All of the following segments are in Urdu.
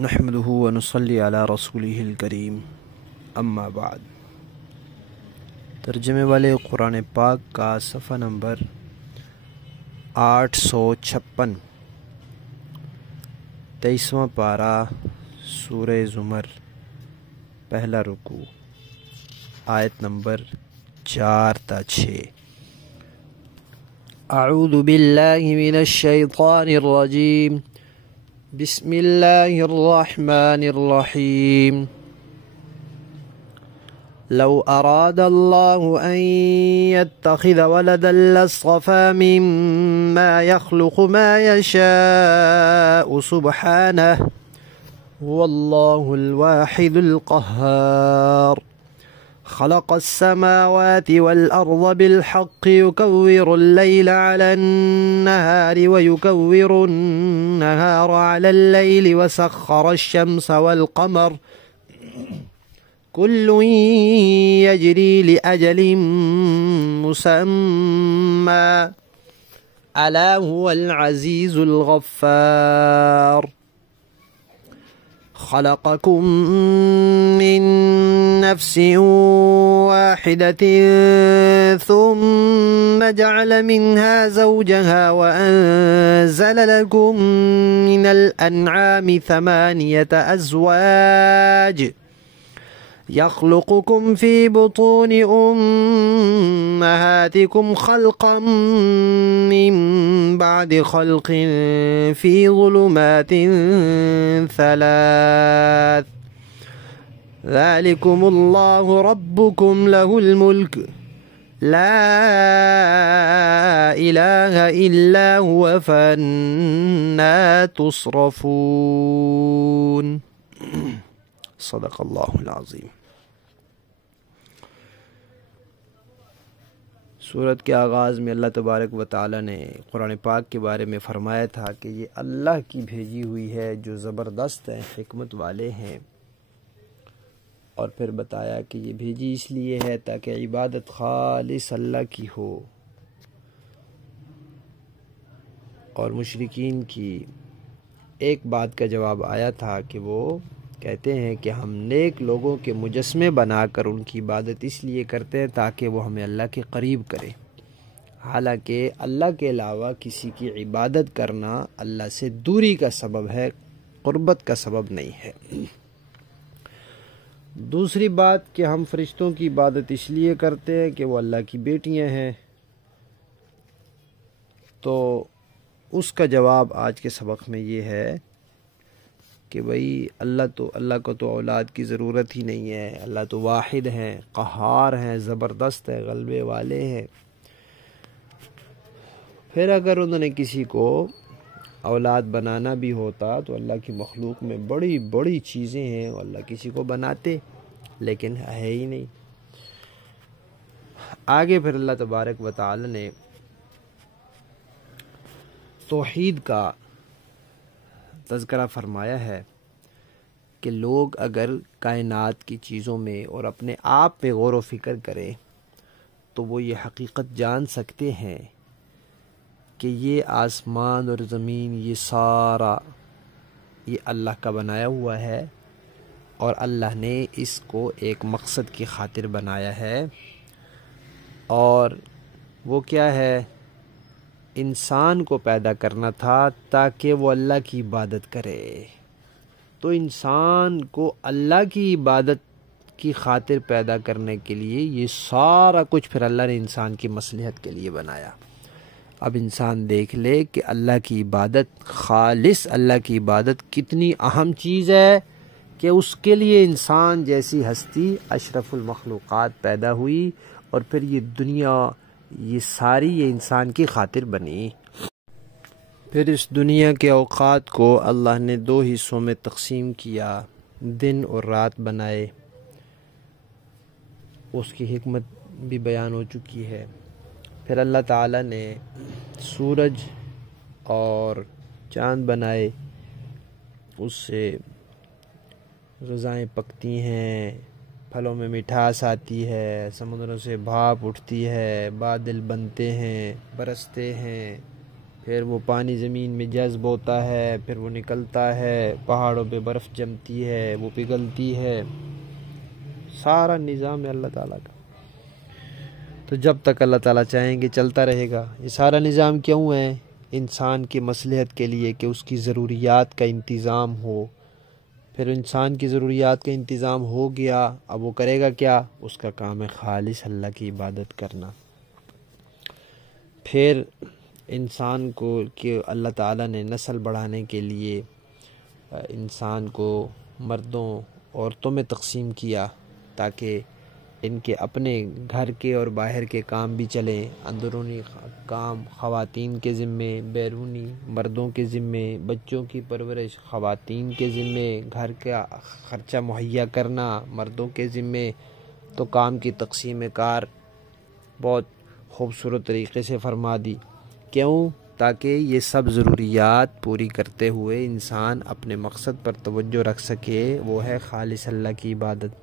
نحمده ونصلي على رسوله الکریم اما بعد۔ ترجمے والے قرآن پاک کا صفحہ نمبر 856، 23واں پارہ، سورہ زمر، پہلا رکوع، آیت نمبر 4 تا 6۔ اعوذ باللہ من الشیطان الرجیم، بسم اللہ الرحمن الرحیم۔ لو اراد اللہ ان يتخذ ولدا لاصطفى مما يخلق ما يشاء سبحانه هو الله الواحد القهار، خلق السماوات والأرض بالحق يكور الليل على النهار ويكور النهار على الليل وسخر الشمس والقمر كل يجري لأجل مسمى ألا هو العزيز الغفار، خلقكم من نفس واحدة ثم جعل منها زوجها وأنزل لكم من الأنعام 8 أزواج يخلقكم في بطون أمهاتكم خلقا من بعد خلق في ظلمات 3 ذلكم الله ربكم له الملك لا إله إلا هو فأنى تصرفون۔ صدق اللہ العظیم۔ سورت کے آغاز میں اللہ تبارک و تعالی نے قرآن پاک کے بارے میں فرمایا تھا کہ یہ اللہ کی بھیجی ہوئی ہے جو زبردست ہیں، حکمت والے ہیں، اور پھر بتایا کہ یہ بھیجی اس لیے ہے تاکہ عبادت خالص اللہ کی ہو، اور مشرکین کی ایک بات کا جواب آیا تھا کہ وہ کہتے ہیں کہ ہم نیک لوگوں کے مجسمے بنا کر ان کی عبادت اس لیے کرتے ہیں تاکہ وہ ہمیں اللہ کے قریب کرے، حالانکہ اللہ کے علاوہ کسی کی عبادت کرنا اللہ سے دوری کا سبب ہے، قربت کا سبب نہیں ہے۔ دوسری بات کہ ہم فرشتوں کی عبادت اس لیے کرتے ہیں کہ وہ اللہ کی بیٹیاں ہیں، تو اس کا جواب آج کے سبق میں یہ ہے کہ بھئی اللہ کو تو اولاد کی ضرورت ہی نہیں ہے، اللہ تو واحد ہیں، قہار ہیں، زبردست ہے، غلبے والے ہیں۔ پھر اگر انہوں نے کسی کو اولاد بنانا بھی ہوتا تو اللہ کی مخلوق میں بڑی بڑی چیزیں ہیں، اللہ کسی کو بناتے، لیکن ہے ہی نہیں۔ آگے پھر اللہ تبارک و تعالی نے توحید کا تذکرہ فرمایا ہے کہ لوگ اگر کائنات کی چیزوں میں اور اپنے آپ پہ غور و فکر کریں تو وہ یہ حقیقت جان سکتے ہیں کہ یہ آسمان اور زمین یہ سارا یہ اللہ کا بنایا ہوا ہے، اور اللہ نے اس کو ایک مقصد کی خاطر بنایا ہے، اور وہ کیا ہے؟ انسان کو پیدا کرنا تھا تاکہ وہ اللہ کی عبادت کرے۔ تو انسان کو اللہ کی عبادت کی خاطر پیدا کرنے کے لیے یہ سارا کچھ پھر اللہ نے انسان کی مصلحت کے لیے بنایا۔ اب انسان دیکھ لے کہ اللہ کی عبادت، خالص اللہ کی عبادت کتنی اہم چیز ہے کہ اس کے لیے انسان جیسی ہستی اشرف المخلوقات پیدا ہوئی، اور پھر یہ دنیا یہ ساری یہ انسان کی خاطر بنی۔ پھر اس دنیا کے اوقات کو اللہ نے 2 حصوں میں تقسیم کیا، دن اور رات بنائے، اس کی حکمت بھی بیان ہو چکی ہے۔ پھر اللہ تعالیٰ نے سورج اور چاند بنائے، اس سے غذائیں پکتی ہیں، پھلوں میں مٹھاس آتی ہے، سمندروں سے بھاپ اٹھتی ہے، بادل بنتے ہیں، برستے ہیں، پھر وہ پانی زمین میں جذب ہوتا ہے، پھر وہ نکلتا ہے، پہاڑوں پہ برف جمتی ہے، وہ پگھلتی ہے، سارا نظام ہے اللہ تعالیٰ کا۔ تو جب تک اللہ تعالیٰ چاہیں گے چلتا رہے گا۔ یہ سارا نظام کیوں ہے؟ انسان کی مصلحت کے لیے، کہ اس کی ضروریات کا انتظام ہو۔ پھر انسان کی ضروریات کا انتظام ہو گیا، اب وہ کرے گا کیا؟ اس کا کام ہے خالص اللہ کی عبادت کرنا۔ پھر انسان کو کہ اللہ تعالیٰ نے نسل بڑھانے کے لیے انسان کو مردوں عورتوں میں تقسیم کیا، تاکہ ان کے اپنے گھر کے اور باہر کے کام بھی چلیں، اندرونی کام خواتین کے ذمے، بیرونی مردوں کے ذمے، بچوں کی پرورش خواتین کے ذمے، گھر کا خرچہ مہیا کرنا مردوں کے ذمے۔ تو کام کی تقسیم کار بہت خوبصورت طریقے سے فرما دی۔ کیوں؟ تاکہ یہ سب ضروریات پوری کرتے ہوئے انسان اپنے مقصد پر توجہ رکھ سکے، وہ ہے خالص اللہ کی عبادت۔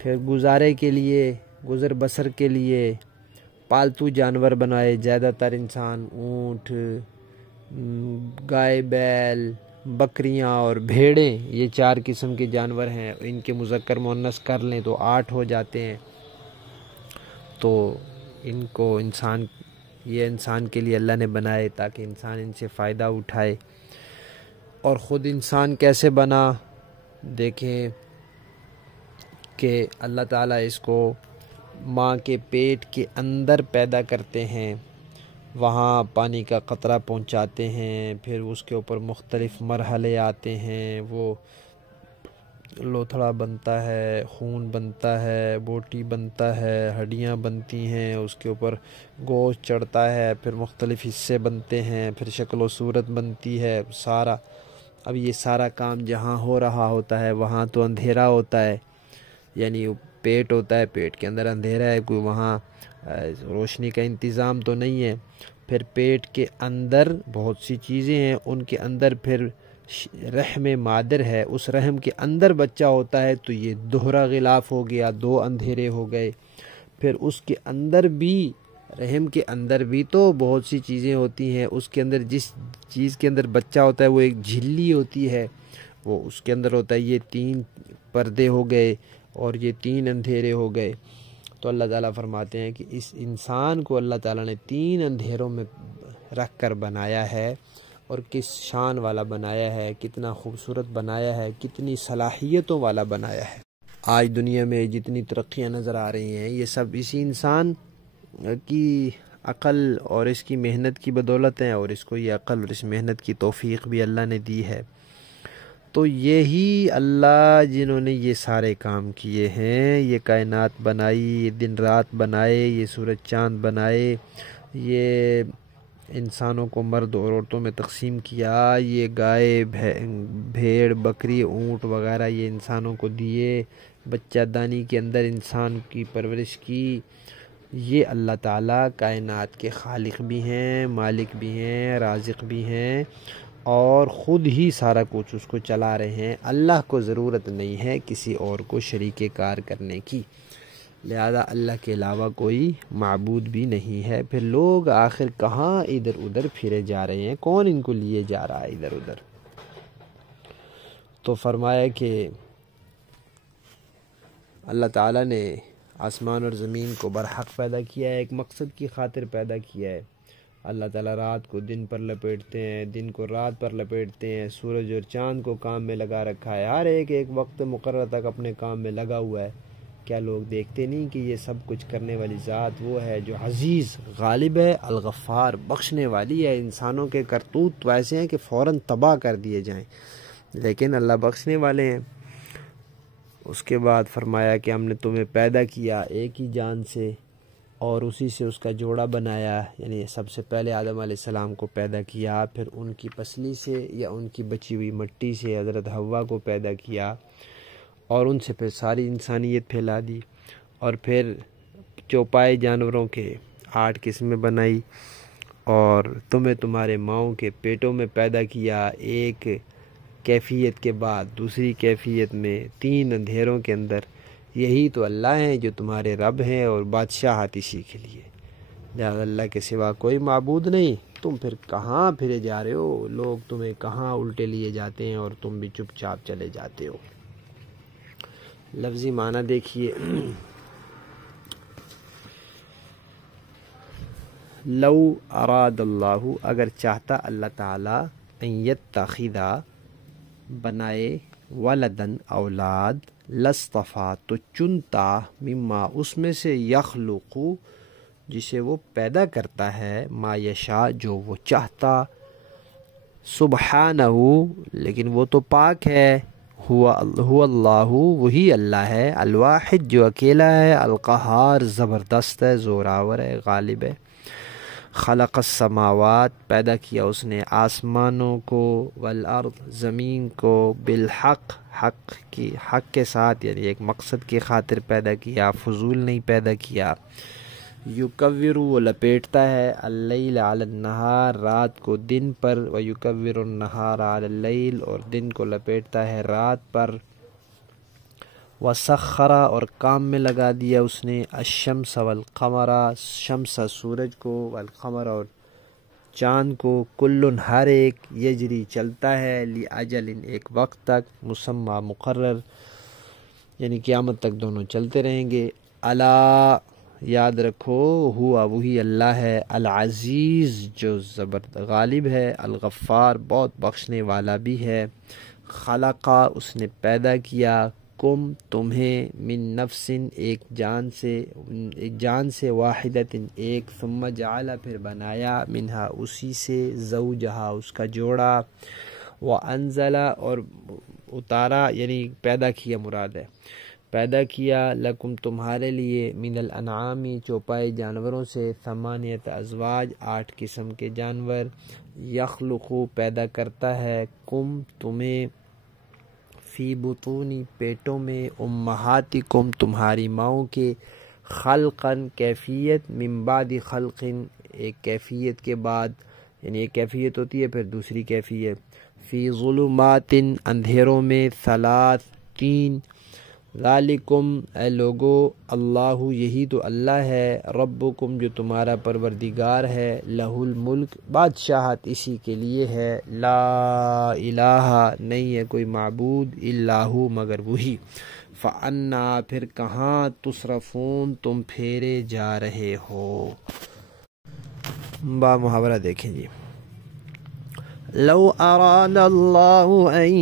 پھر گزارے کے لیے، گزر بسر کے لیے پالتو جانور بنائے، زیادہ تر انسان اونٹ، گائے، بیل، بکریاں اور بھیڑیں، یہ 4 قسم کے جانور ہیں، ان کے مذکر مؤنث کر لیں تو 8 ہو جاتے ہیں۔ تو ان کو یہ انسان کے لیے اللہ نے بنائے تاکہ انسان ان سے فائدہ اٹھائے۔ اور خود انسان کیسے بنا؟ دیکھیں کہ اللہ تعالیٰ اس کو ماں کے پیٹ کے اندر پیدا کرتے ہیں، وہاں پانی کا قطرہ پہنچاتے ہیں، پھر اس کے اوپر مختلف مرحلے آتے ہیں، وہ لوتھڑا بنتا ہے، خون بنتا ہے، بوٹی بنتا ہے، ہڈیاں بنتی ہیں، اس کے اوپر گوشت چڑھتا ہے، پھر مختلف حصے بنتے ہیں، پھر شکل و صورت بنتی ہے سارا۔ اب یہ سارا کام جہاں ہو رہا ہوتا ہے وہاں تو اندھیرا ہوتا ہے، یعنی پیٹ ہوتا ہے، پیٹ کے اندر اندھیرا ہے، کوئی وہاں روشنی کا انتظام تو نہیں ہے۔ پھر پیٹ کے اندر بہت سی چیزیں ہیں، ان کے اندر پھر رحم مادر ہے، اس رحم کے اندر بچہ ہوتا ہے، تو یہ دوہرا غلاف ہو گیا، 2 اندھیرے ہو گئے۔ پھر اس کے اندر بھی، رحم کے اندر بھی تو بہت سی چیزیں ہوتی ہیں، اس کے اندر جس چیز کے اندر بچہ ہوتا ہے وہ ایک جھلی ہوتی ہے، وہ اس کے اندر ہوتا ہے، یہ 3 پردے ہو گئے اور یہ 3 اندھیرے ہو گئے۔ تو اللہ تعالیٰ فرماتے ہیں کہ اس انسان کو اللہ تعالیٰ نے 3 اندھیروں میں رکھ کر بنایا ہے، اور کس شان والا بنایا ہے، کتنا خوبصورت بنایا ہے، کتنی صلاحیتوں والا بنایا ہے۔ آج دنیا میں جتنی ترقیاں نظر آ رہی ہیں، یہ سب اسی انسان کی عقل اور اس کی محنت کی بدولت ہیں، اور اس کو یہ عقل اور اس محنت کی توفیق بھی اللہ نے دی ہے۔ تو یہی اللہ جنہوں نے یہ سارے کام کیے ہیں، یہ کائنات بنائی، یہ دن رات بنائے، یہ سورج چاند بنائے، یہ انسانوں کو مرد اور عورتوں میں تقسیم کیا، یہ گائے، بھیڑ، بکری، اونٹ وغیرہ یہ انسانوں کو دیے، بچہ دانی کے اندر انسان کی پرورش کی۔ یہ اللہ تعالیٰ کائنات کے خالق بھی ہیں، مالک بھی ہیں، رازق بھی ہیں، اور خود ہی سارا کچھ اس کو چلا رہے ہیں۔ اللہ کو ضرورت نہیں ہے کسی اور کو شریک کار کرنے کی، لہذا اللہ کے علاوہ کوئی معبود بھی نہیں ہے۔ پھر لوگ آخر کہاں ادھر ادھر پھرے جا رہے ہیں؟ کون ان کو لیے جا رہا ہے ادھر ادھر؟ تو فرمایا کہ اللہ تعالیٰ نے آسمان اور زمین کو برحق پیدا کیا ہے، ایک مقصد کی خاطر پیدا کیا ہے۔ اللہ تعالیٰ رات کو دن پر لپیٹتے ہیں، دن کو رات پر لپیٹتے ہیں، سورج اور چاند کو کام میں لگا رکھا ہے، ہر ایک وقت مقرر تک اپنے کام میں لگا ہوا ہے۔ کیا لوگ دیکھتے نہیں کہ یہ سب کچھ کرنے والی ذات وہ ہے جو عزیز غالب ہے، الغفار بخشنے والی ہے؟ انسانوں کے کرتوت ویسے ہیں کہ فوراً تباہ کر دیے جائیں، لیکن اللہ بخشنے والے ہیں۔ اس کے بعد فرمایا کہ ہم نے تمہیں پیدا کیا ایک ہی جان سے، اور اسی سے اس کا جوڑا بنایا، یعنی سب سے پہلے آدم علیہ السلام کو پیدا کیا، پھر ان کی پسلی سے یا ان کی بچی ہوئی مٹی سے حضرت حوا کو پیدا کیا، اور ان سے پھر ساری انسانیت پھیلا دی، اور پھر چوپائے جانوروں کے 8 قسمیں بنائی، اور تمہیں تمہارے ماؤں کے پیٹوں میں پیدا کیا، ایک کیفیت کے بعد دوسری کیفیت میں 3 اندھیروں کے اندر۔ یہی تو اللہ ہیں جو تمہارے رب ہیں، اور بادشاہت اسی کے لیے۔ لہذا اللہ کے سوا کوئی معبود نہیں، تم پھر کہاں پھرے جا رہے ہو؟ لوگ تمہیں کہاں الٹے لیے جاتے ہیں اور تم بھی چپ چاپ چلے جاتے ہو۔ لفظی معنی دیکھیے، لو اراد اللہ، اگر چاہتا اللہ تعالیٰ، ان یتخذ، بنائے، ولدن، اولاد، لاصطفیٰ، تو چنتا، مما، اس میں سے، یخلق، جسے وہ پیدا کرتا ہے، ما یشاء، جو وہ چاہتا، سبحانہ، لیکن وہ تو پاک ہے، هو اللہ، وہی اللہ ہے، الواحد، جو اکیلا ہے، القہار، زبردست ہے، زوراور ہے، غالب ہے۔ خلق السماوات، پیدا کیا اس نے آسمانوں کو، والارض، زمین کو، بالحق، حق کے ساتھ، یعنی ایک مقصد کی خاطر پیدا کیا، فضول نہیں پیدا کیا۔ یکور، وہ لپیٹتا ہے، اللیل علی النہار، رات کو دن پر، ویکور النہار علی اللیل، اور دن کو لپیٹتا ہے رات پر۔ وسخر، اور کام میں لگا دیا اس نے، الشمس والقمر، شمس سورج کو، والقمر اور چاند کو، کل ہر ایک، یجری چلتا ہے، لاجل ایک وقت تک، مسمى مقرر، یعنی قیامت تک دونوں چلتے رہیں گے۔ الا، یاد رکھو، ہوا، وہی اللہ ہے، العزیز، جو غالب ہے، الغفار، بہت بخشنے والا بھی ہے۔ خلق، اس نے پیدا کیا، کم، تمہیں، من نفس، ایک جان سے، واحدت، ایک، ثم جعل، پھر بنایا، منہا، اسی سے، زوجہا، اس کا جوڑا، وانزل، اور اتارا، یعنی پیدا کیا مراد ہے، پیدا کیا، لکم، تمہارے لیے، من الانعام، چوپائے جانوروں سے، ثمانیت ازواج، 8 قسم کے جانور، یخلق، پیدا کرتا ہے، کم، تمہیں، فی بطون، پیٹوں میں، امہاتکم، تمہاری ماؤں کے، خلقاً، کیفیت، من بعد خلق، ایک کیفیت کے بعد، یعنی ایک کیفیت ہوتی ہے پھر دوسری کیفیت، فی ظلمات، اندھیروں میں، 3، ذالکم، اے لوگو، اللہ، یہی تو اللہ ہے، ربکم، جو تمہارا پروردگار ہے، لہ الملک، بادشاہت اسی کے لیے ہے، لا الہ، نہیں ہے کوئی معبود، الا ہو، مگر وہی، فانا، پھر کہاں، تصرفون، تم پھیرے جا رہے ہو۔ با محاورہ دیکھیں جی، لو اراد اللہ ان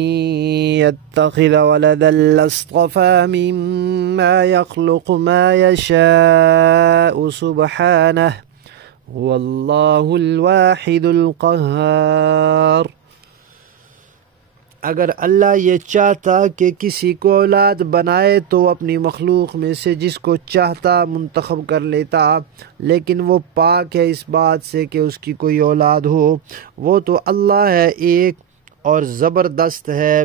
يتخذ ولدا لاصطفى مما يخلق ما يشاء سبحانه هو اللہ الواحد القہار۔ اگر اللہ یہ چاہتا کہ کسی کو اولاد بنائے تو اپنی مخلوق میں سے جس کو چاہتا منتخب کر لیتا، لیکن وہ پاک ہے اس بات سے کہ اس کی کوئی اولاد ہو، وہ تو اللہ ہے ایک اور زبردست ہے۔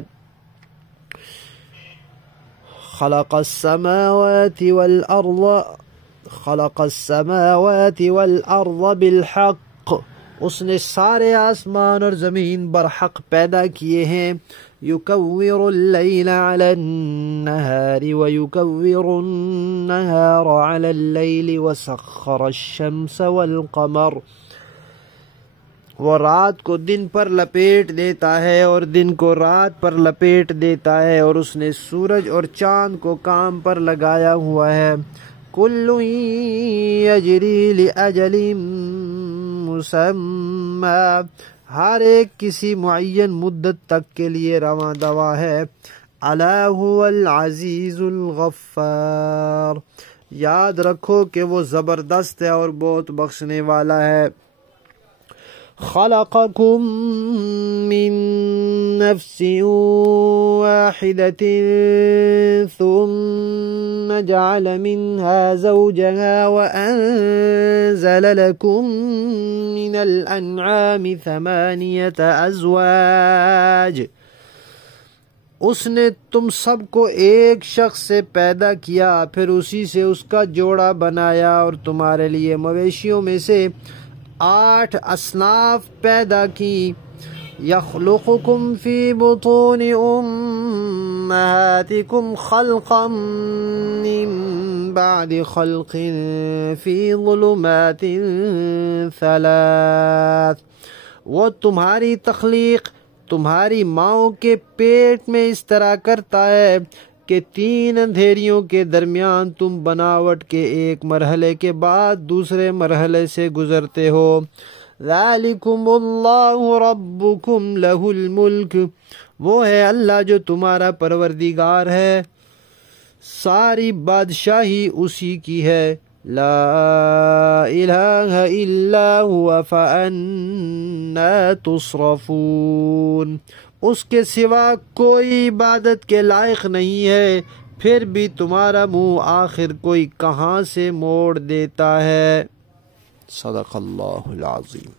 خلق السماوات والارض بالحق، اس نے سارے آسمان اور زمین برحق پیدا کیے ہیں، یکور اللیل علی النہار ویکور النہار علی اللیل وسخر الشمس والقمر، وہ رات کو دن پر لپیٹ دیتا ہے اور دن کو رات پر لپیٹ دیتا ہے، اور اس نے سورج اور چاند کو کام پر لگایا ہوا ہے، کل یجری لاجل مسمی، ہر ایک کسی معین مدت تک کے لیے رواں دواں ہے، الا هو العزیز الغفار، یاد رکھو کہ وہ زبردست ہے اور بہت بخشنے والا ہے۔ خلقکم من نفس واحدة ثم جعل منها زوجها وأنزل لكم من الأنعام 8 أزواج، اس نے تم سب کو ایک شخص سے پیدا کیا، پھر اسی سے اس کا جوڑا بنایا، اور تمہارے لیے مویشیوں میں سے 8 اصناف پیدا کی، یخلقکم فی بطون امہاتکم خلقا من بعد خلق في ظلمات ثلاث، وہ تمہاری تخلیق تمہاری ماؤں کے پیٹ میں اس طرح کرتا ہے کہ 3 اندھیریوں کے درمیان تم بناوٹ کے ایک مرحلے کے بعد دوسرے مرحلے سے گزرتے ہو۔ ذالکم اللہ ربکم لہ الملک، وہ ہے اللہ جو تمہارا پروردگار ہے، ساری بادشاہی اسی کی ہے۔ لا الہ الا ہوا فانا تصرفون، اس کے سوا کوئی عبادت کے لائق نہیں ہے، پھر بھی تمہارا منہ آخر کوئی کہاں سے موڑ دیتا ہے۔ صدق اللہ العظیم۔